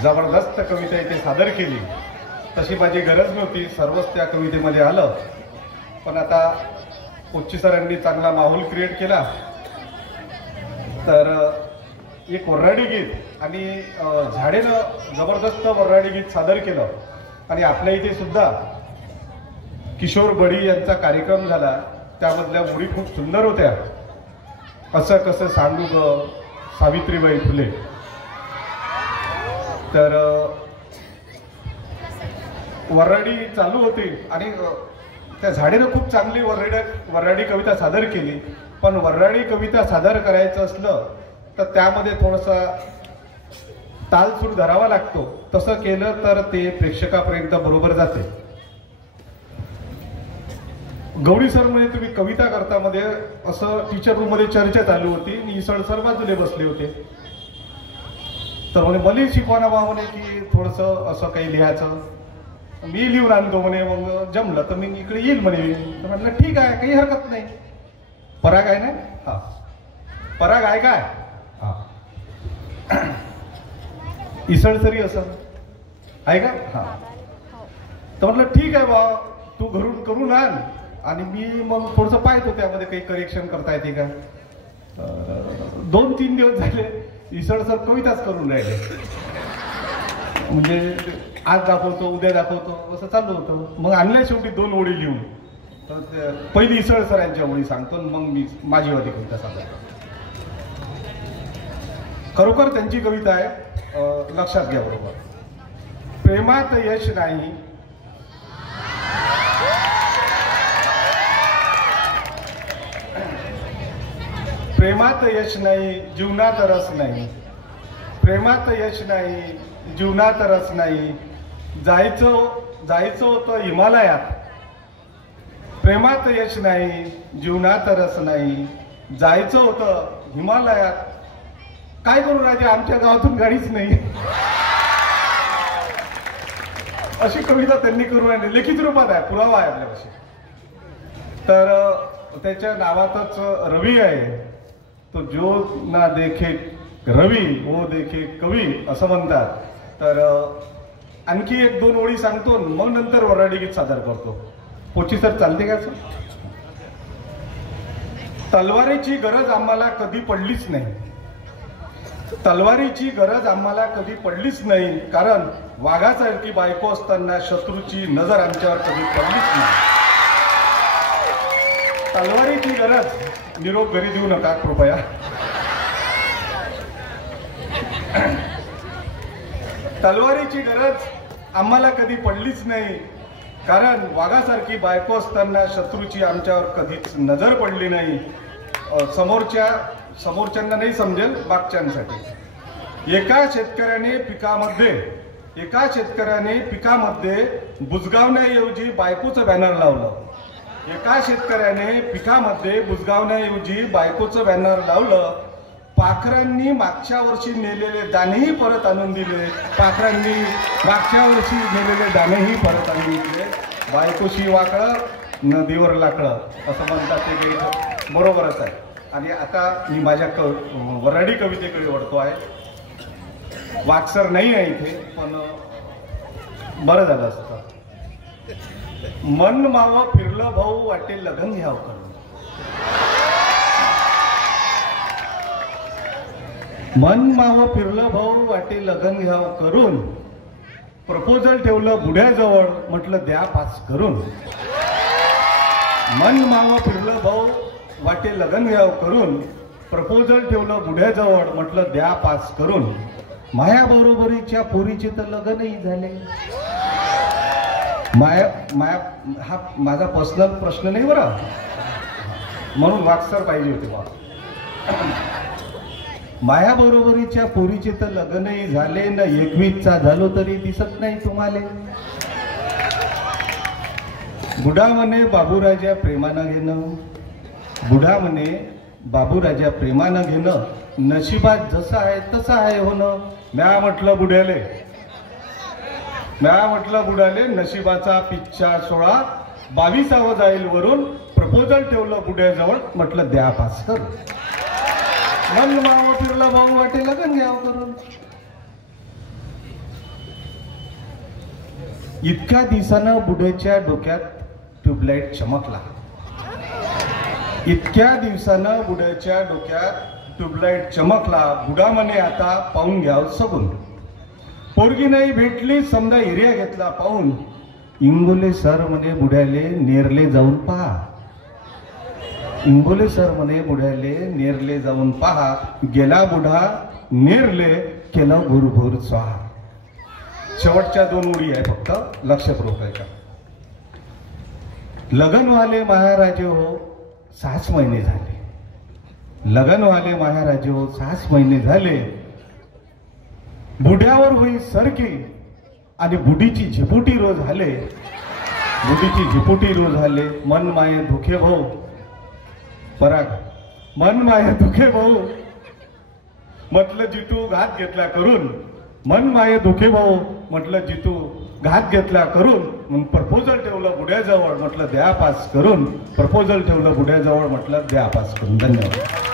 जबरदस्त कविता इथे सादर केली। तशी माझी गरज नव्हती, सर्वच त्या कवितेमध्ये आलं, पण आता कोच्ची सरांनी चांगला माहोल क्रिएट केला। तर एक वऱ्हाडी गीत आणि झाडेनं जबरदस्त वऱ्हाडी गीत सादर केलं आणि आपल्या इथे सुद्धा किशोर बडी यांचा कार्यक्रम झाला। त्यामधल्या मुली खूप सुंदर होत्या। असं कसं सांगू ग सावित्रीबाई फुले। तर वऱ्हाडी चालू होती आणि त्या झाडेनं खूप चांगली वऱ्हाडी कविता सादर केली। पण वऱ्हाडी कविता सादर करायचं असलं तर त्यामध्ये थोडासा तालसूर धरावा लागतो। तसं केलं तर ते प्रेक्षकापर्यंत बरोबर जाते। गौरी सर मध्ये तुम्ही कविता करता मध्ये असं टीचर रूम मध्ये चर्चा चालू होती। इसळ सर बाजूला बसले होते। तर म्हणे मला शिकवाना बा म्हणे की थोडंसं असं काही लिहायचं। मी लिहून आणतो म्हणे, मग जमलं तर मी इकडे येईल म्हणे। म्हटलं ठीक आहे, काही हरकत नाही। पराग आहे ना? हा, पराग आहे काय? हा, इसळ सरी असं आहे का? हा, तर म्हटलं ठीक आहे बा, तू घरून करून आण आणि मी मग थोडंसं पाहतो त्यामध्ये काही करेक्शन करता येते का। 2-3 दिवस झाले इसळ सर कविताच करून राहिले। म्हणजे आज दाखवतो, उद्या दाखवतो, असं चालू होतं। मग आणल्या शेवटी 2 ओळी लिहून। तर पहिली इसळ सरांच्या ओळी सांगतो, मग मी माझीवादी कविता सांगतो। खरोखर त्यांची कविता आहे, लक्षात घ्या बरोबर। प्रेमात यश नाही, प्रेमात यश नाही, जीवनात रस नाही। प्रेमात यश नाही, जीवनात रस नाही। जायचं होतं हिमालयात। प्रेमात यश नाही, जीवनात रस नाही। जायचं होतं हिमालयात। काय करू राजा, आमच्या गावातून गाडीच नाही। अशी कविता त्यांनी करून आणली, लिखित रूपात आहे, पुरावा आहे आपल्यापाशी। तर त्याच्या नावातच रवी आहे। तो जो ना देखे रवी वो देखे कवी असं म्हणतात। तर आणखी 1-2 ओळी सांगतो, मग नंतर वऱ्हाडी गीत सादर करतो। कोची सर चालते का? तलवारीची गरज आम्हाला कधी पडलीच नाही। तलवारीची गरज आम्हाला कधी पडलीच नाही, कारण वाघासारखी बायको असताना शत्रूची नजर आमच्यावर कधी पडलीच नाही। तलवारीची गरज, निरोप घरी देऊ नका कृपया। तलवारीची गरज आम्हाला कधी पडलीच नाही, कारण वाघासारखी बायको असताना शत्रूची आमच्यावर कधीच नजर पडली नाही। समोरच्यांना नाही समजेल, मागच्यांसाठी। एका शेतकऱ्याने पिकामध्ये बुजगावण्याऐवजी बायकोचं बॅनर लावलं। एका शेतकऱ्याने पिकामध्ये बुजगावण्याऐवजी बायकोचं बॅनर लावलं। पाखरांनी मागच्या वर्षी नेलेले दाणेही परत आणून दिले। पाखरांनी मागच्या वर्षी नेलेले दाणेही परत आणून दिले। बायकोशी वाकळं, नदीवर लाकळं असं म्हणतात ते काही बरोबरच आहे। आणि आता मी माझ्या वऱ्हाडी कवितेकडे वळतो आहे। वाकसर नाही आहे इथे, पण बरं झालं असतं। मन मावं फिरलं भाऊ, वाटे लग्न घ्यावं करून। मन मावं फिरलं भाऊ, वाटे लग्न घ्यावं करून। प्रपोजल ठेवलं बुड्याजवळ, म्हटलं द्या पास करून। मन मावं फिरलं भाऊ, वाटे लग्न घ्यावं करून। प्रपोजल ठेवलं बुड्याजवळ, म्हटलं द्या पास करून। माया बरोबरीच्या पोरीचे तर लग्नही झाले। माया हा माझा पर्सनल प्रश्न नाही बरं, म्हणून वाकसर पाहिजे होते बा। माया बरोबरीच्या पोरीचे तर लग्नही झाले न 21चा झालो तरी दिसत नाही तुम्हाला। बुढा म्हणे बाबूराजा प्रेमानं घेणं, बुढा म्हणे बाबूराजा प्रेमानं घेणं। नशिबात जसं आहे तसं आहे होणं। म्या म्हटलं बुडाले नशिबाचा पिच्छा 16 22 जाईल वरून। प्रपोजल ठेवलं बुड्याजवळ, म्हटलं द्या पास कर। मन मावं फिरलं भाऊ, वाटे लग्न घ्यावं करून। इतक्या दिवसानं बुड्याच्या डोक्यात ट्यूबलाईट चमकला. इतक्या दिवसानं बुड्याच्या डोक्यात ट्यूबलाईट चमकला. बुडा म्हणे आता पाहून घ्याव सगून. पोरगी नाही भेटली समजा एरिया घेतला पाहून. इंगोले सर म्हणे बुड्याले नेरले जाऊन पहा. इंगोले सर म्हणे बुड्याले नेरले जाऊन पहा. गेला बुढा नेरले केलं भुरभुर स्वाहा. शेवटच्या 2 ओळी आहे फक्त, लक्षपूर्वक ऐका. लगन वाले महाराजे हो 6 महिने झाले. लगन वाले महाराजे हो 6 महिने झाले. बुड्यावर होई सरकी आणि बुडीची झिपुटी रोज झाले. बुडीची झिपुटी रोज झाले. मन माये दुखे भाऊ पराग. मन माये दुखे भाऊ म्हटलं जितू घात घेतला करून. मन माये दुखे भाऊ म्हटलं जितू घात घेतला करून. मग प्रपोजल ठेवलं बुड्याजवळ म्हटलं द्या पास करून. प्रपोजल ठेवलं बुड्याजवळ म्हटलं द्या पास करून. धन्यवाद.